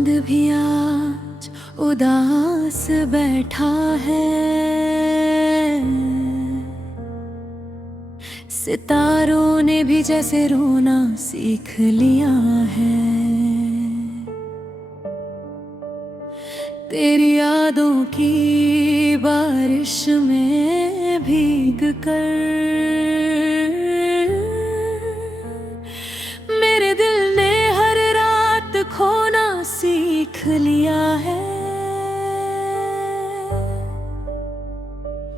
चांद भी आज उदास बैठा है, सितारों ने भी जैसे रोना सीख लिया है। तेरी यादों की बारिश में भीग कर मेरे दिल ने हर रात खोना सीख लिया है।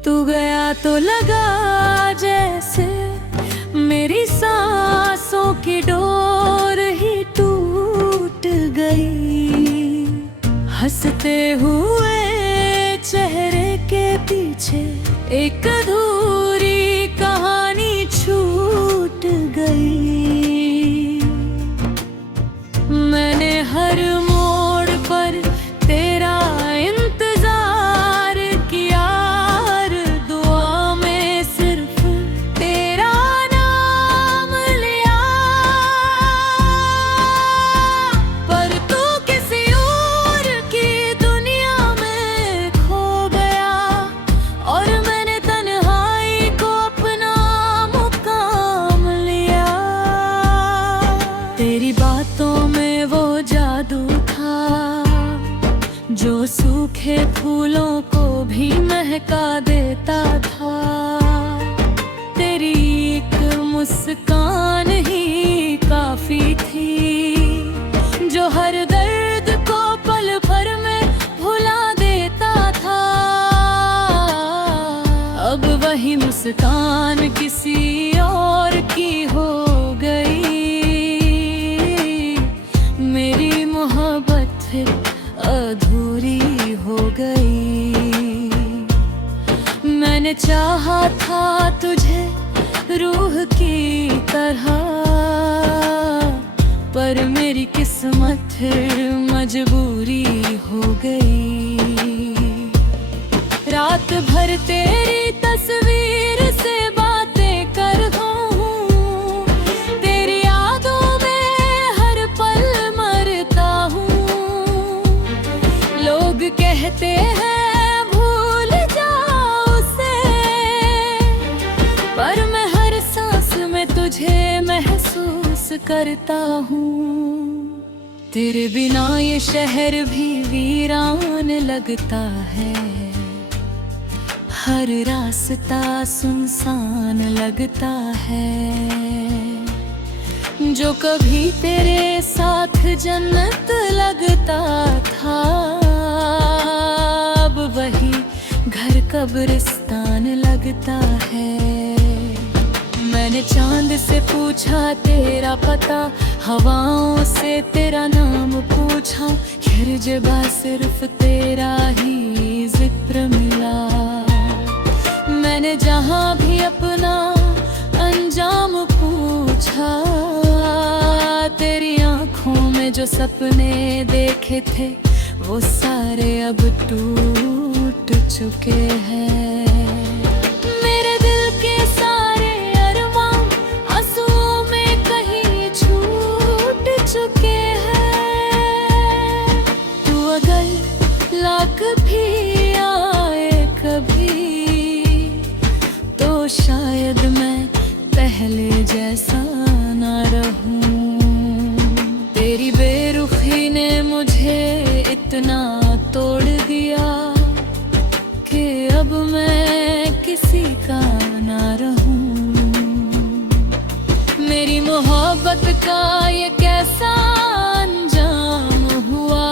तू गया तो लगा जैसे मेरी सांसों की डोर ही टूट गई। हंसते हुए चेहरे के पीछे एक अधूरी कहानी छूट गई। मैंने हर मोड़ पर तेरा इंतजार किया, हर दुआ में सिर्फ तेरा नाम लिया। पर तू किसी और की दुनिया में खो गया और मैंने तन्हाई को अपना मुकाम लिया। तेरी बातों में वो जादू था जो सूखे फूलों को भी महका देता था। तेरी एक मुस्कान ही काफी थी जो हर दर्द को पल भर में भुला देता था। अब वही मुस्कान किसी और की हो गई। मेरी मोहब्बत फिर अधूरी हो गई। मैंने चाहा था तुझे रूह की तरह, पर मेरी किस्मत फिर मजबूरी हो गई। रात भर तेरी तस्वीर से बातें करता हूँ, तेरी यादों में हर पल मरता हूँ। लोग कहते हैं भूल जाओ उसे, पर मैं हर सांस में तुझे महसूस करता हूँ। तेरे बिना ये शहर भी वीरान लगता है, हर रास्ता सुनसान लगता है। जो कभी तेरे साथ जन्नत लगता था, अब वही घर कब्रिस्तान लगता है। मैंने चांद से पूछा तेरा पता, हवाओं से तेरा नाम पूछा, हर जगह सिर्फ तेरा ही जिक्र मिला। मैंने जहाँ भी अपना अंजाम पूछा, तेरी आँखों में जो सपने देखे थे वो सारे अब टूट चुके हैं। मेरे दिल के सारे अरमां आंसुओं में कहीं छूट चुके हैं। तू अगर लाख भी आए कभी, तो शायद मैं पहले जैसा ना रहूं। तेरी बेरुखी ने मुझे इतना तोड़ दिया कि अब मैं किसी का ना रहूं। मेरी मोहब्बत का ये कैसा अंजाम हुआ,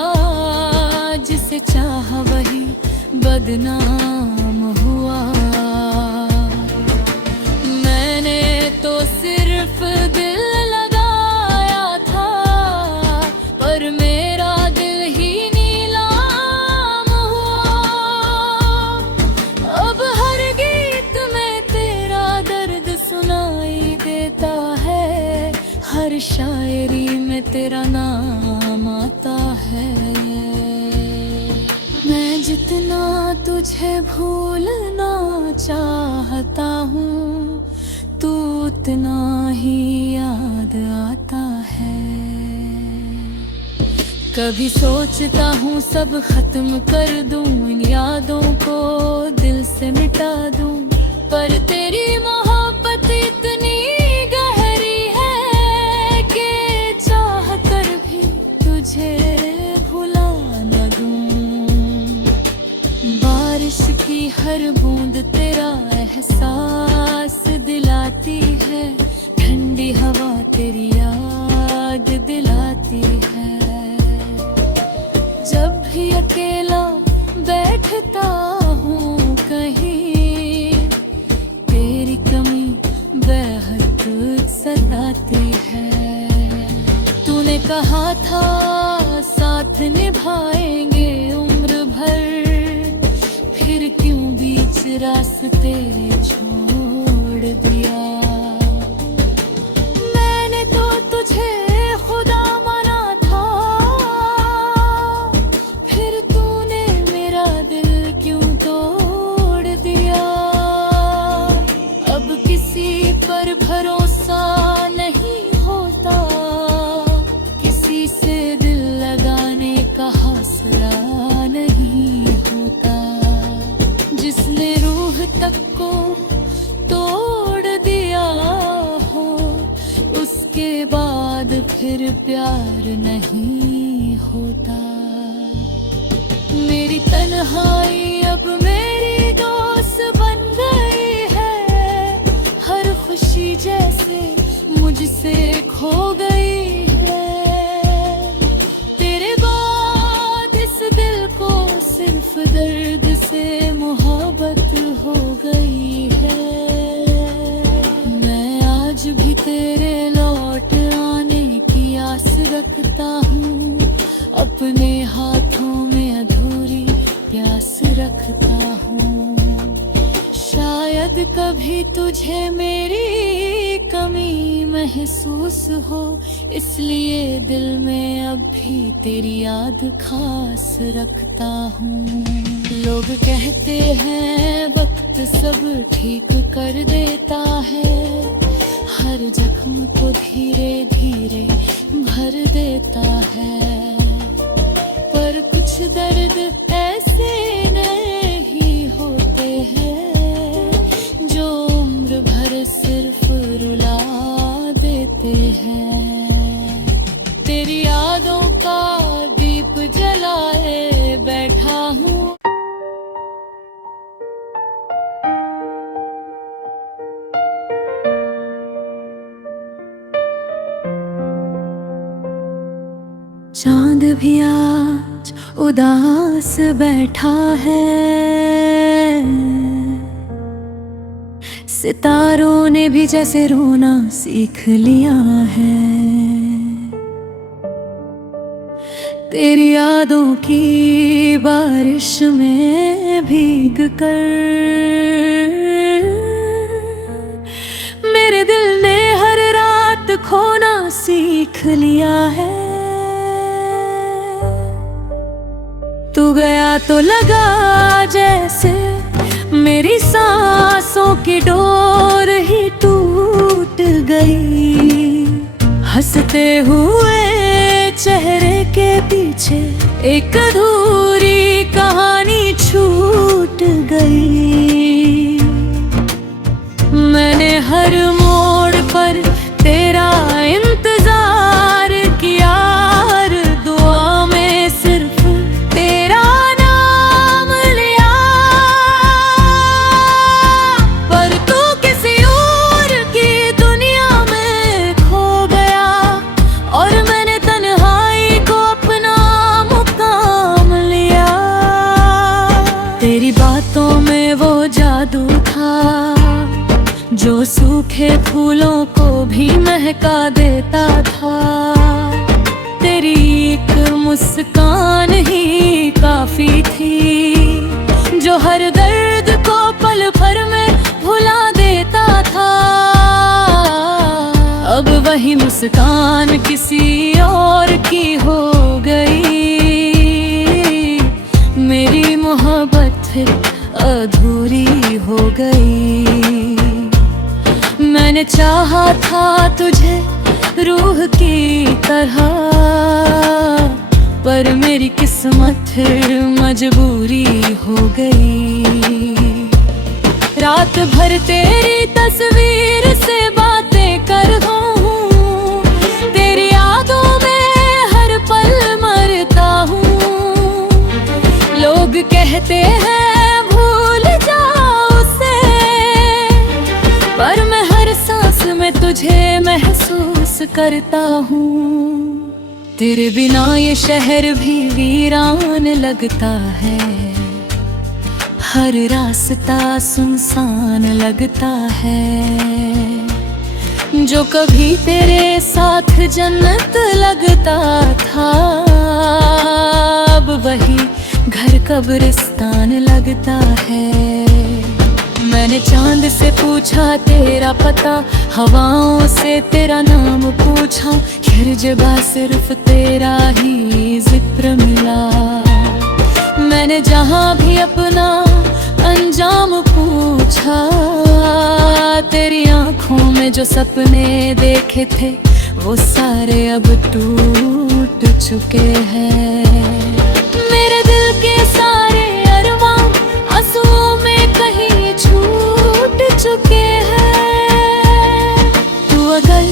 जिसे चाहा वही बदनाम हुआ। मैंने तो सिर्फ दिल लगाया था, पर मेरा दिल ही नीलाम हुआ। अब हर गीत में तेरा दर्द सुनाई देता है, हर शायरी में तेरा नाम आता है। मैं जितना तुझे भूलना चाहता हूँ, तू उतना ही याद आता है। कभी सोचता हूँ सब खत्म कर दूं, इन यादों को दिल से मिटा दूं, पर तेरी मोहब्बत इतनी गहरी है कि चाह कर भी तुझे भुला न दूं। बारिश की हर बूंद तेरा एहसास दिलाती है, ठंडी हवा तेरी याद दिलाती है। जब भी अकेला बैठता हूँ कहीं, तेरी कमी बेहद सताती है। तूने कहा था साथ निभाएंगे उम्र भर, फिर क्यों बीच रास्ते छोड़ दिया। मैंने तो तुझे खुदा माना था, फिर तूने मेरा दिल क्यों तोड़ दिया। अब किसी पर भरोसा नहीं होता, किसी से दिल लगाने का हौसला नहीं होता। जिसने रूह तक को तोड़ दिया हो, उसके बाद फिर प्यार नहीं होता। मेरी तन्हाई अब मेरी दोस्त बन गई है, हर खुशी जैसे मुझसे खो गई है। तेरे बाद इस दिल को सिर्फ दर्द से मोहब्बत हो गई है। मैं आज भी तेरे लौट आने की आस रखता हूँ, अपने हाथों में अधूरी प्यास रखता हूँ। शायद कभी तुझे मेरी कमी महसूस हो, इसलिए दिल में अब भी तेरी याद खास रखता हूँ। लोग कहते हैं वक्त सब ठीक कर देता है, हर जख्म को धीरे धीरे भर देता है। पर कुछ दर्द ऐसे नहीं होते हैं, जो उम्र भर सिर्फ रुला देते हैं। तेरी यादों का दीप जलाए बैठा हूँ। चांद भी आज उदास बैठा है, सितारों ने भी जैसे रोना सीख लिया है। तेरी यादों की बारिश में भीग कर मेरे दिल ने हर रात खोना सीख लिया है। तू गया तो लगा जैसे मेरी सांसों की डोर ही टूट गई। हंसते हुए चेहरे के पीछे एक अधूरी कहानी छूट गई। मैंने हर मोड़ पर तेरा इंतजार किया, हर दुआ में सिर्फ तेरा नाम लिया। पर तू किसी और की दुनिया में खो गया, और मैंने तन्हाई को अपना मुकाम लिया। तेरी बातों में वो जादू था जो सूखे फूलों को भी महका देता था। तेरी एक मुस्कान ही काफी थी, जो हर दर्द को पल भर में भुला देता था। अब वही मुस्कान किसी और की हो गई, मेरी मोहब्बत फिर अधूरी हो गई। मैंने चाहा था तुझे रूह की तरह, पर मेरी किस्मत फिर मजबूरी हो गई। रात भर तेरी तस्वीर से बातें कर हूँ, तेरी यादों में हर पल मरता हूँ। लोग कहते हैं भूल जाओ उसे, पर मैं हर सांस में तुझे महसूस करता हूँ। तेरे बिना ये शहर भी वीरान लगता है, हर रास्ता सुनसान लगता है। जो कभी तेरे साथ जन्नत लगता था, अब वही घर कब्रिस्तान लगता है। मैंने चांद से पूछा तेरा पता, हवाओं से तेरा नाम पूछा, हर जगह सिर्फ तेरा ही जिक्र मिला। मैंने जहाँ भी अपना अंजाम पूछा, तेरी आंखों में जो सपने देखे थे वो सारे अब टूट चुके हैं। मेरे दिल के सारे अरमां आंसुओं में कहीं छूट चुके हैं। तू अगर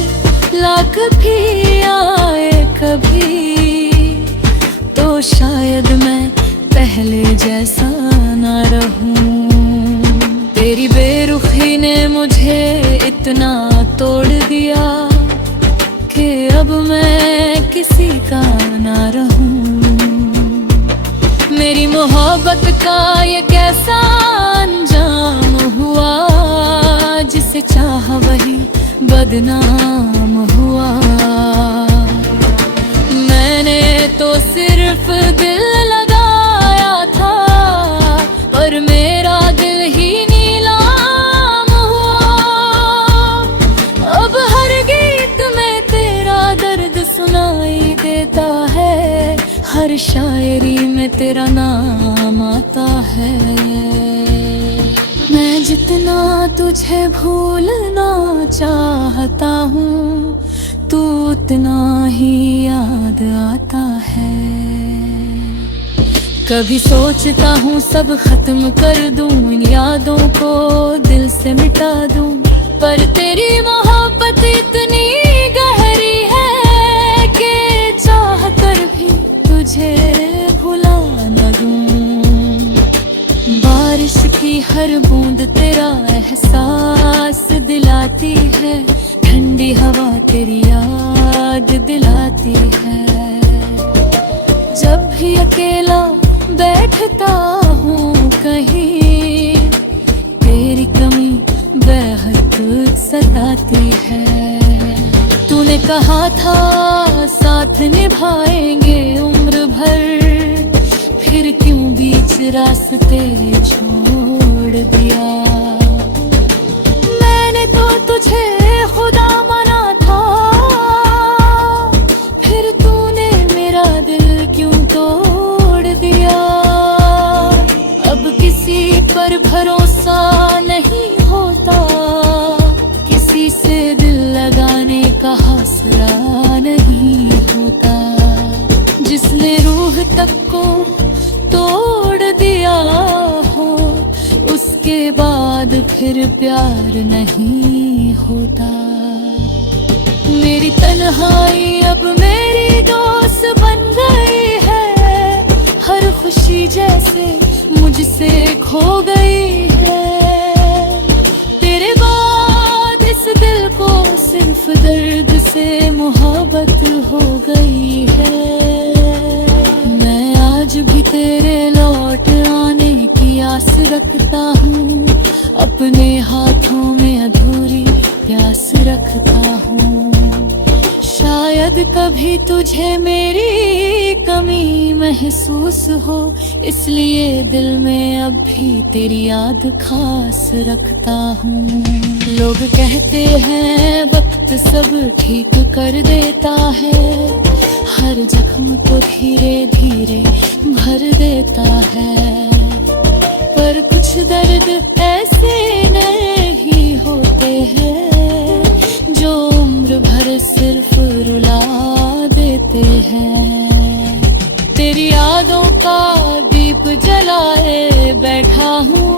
लाख भी आए कभी, तो शायद मैं पहले जैसा ना रहूं। तेरी बेरुखी ने मुझे इतना तोड़ दिया कि अब मैं किसी का ना रहूं। मेरी मोहब्बत का ये कैसा अंजाम हुआ, जिसे चाहा वही बदनाम हुआ। मैंने तो सिर्फ दिल लगाया था, पर मेरा दिल ही नीलाम हुआ। अब हर गीत में तेरा दर्द सुनाई देता है, हर शायरी में तेरा नाम आता है। मैं जितना तुझे भूलना चाहता हूँ, तू उतना ही याद आता है। कभी सोचता हूँ सब खत्म कर दूँ, इन यादों को दिल से मिटा दूँ, पर तेरी मोहब्बत इतनी गहरी है कि चाह कर भी तुझे भुला न दूँ। बारिश की हर बूंद तेरा एहसास दिलाती है, ठंडी हवा तेरी याद दिलाती है। जब भी अकेला बैठता हूँ कहीं, तेरी कमी बेहद सताती है। तूने कहा था साथ निभाएंगे उम्र भर, फिर क्यों बीच रास्ते छोड़ दिया। मैंने तो तुझे खुदा माना था, फिर तूने मेरा दिल क्यों तोड़ दिया। अब किसी पर भरोसा नहीं होता, किसी से दिल लगाने का हौसला नहीं होता। जिसने रूह तक को तोड़ दिया हो, उसके बाद फिर प्यार नहीं होता। मेरी तन्हाई अब मेरी दोस्त बन गई है, हर खुशी जैसे मुझसे खो गई है। तेरे बाद इस दिल को सिर्फ दर्द से मोहब्बत हो गई है। मैं आज भी तेरे लौट आने की आस रखता हूँ, अपने हाथों में अधूरी प्यास रखता हूँ। शायद कभी तुझे मेरी कमी महसूस हो, इसलिए दिल में अब भी तेरी याद खास रखता हूँ। लोग कहते हैं वक्त सब ठीक कर देता है, हर जख्म को धीरे धीरे भर देता है। पर कुछ दर्द ऐसे नहीं होते हैं, जो उम्र भर सिर्फ रुला देते हैं। तेरी यादों का दीप जलाए बैठा हूँ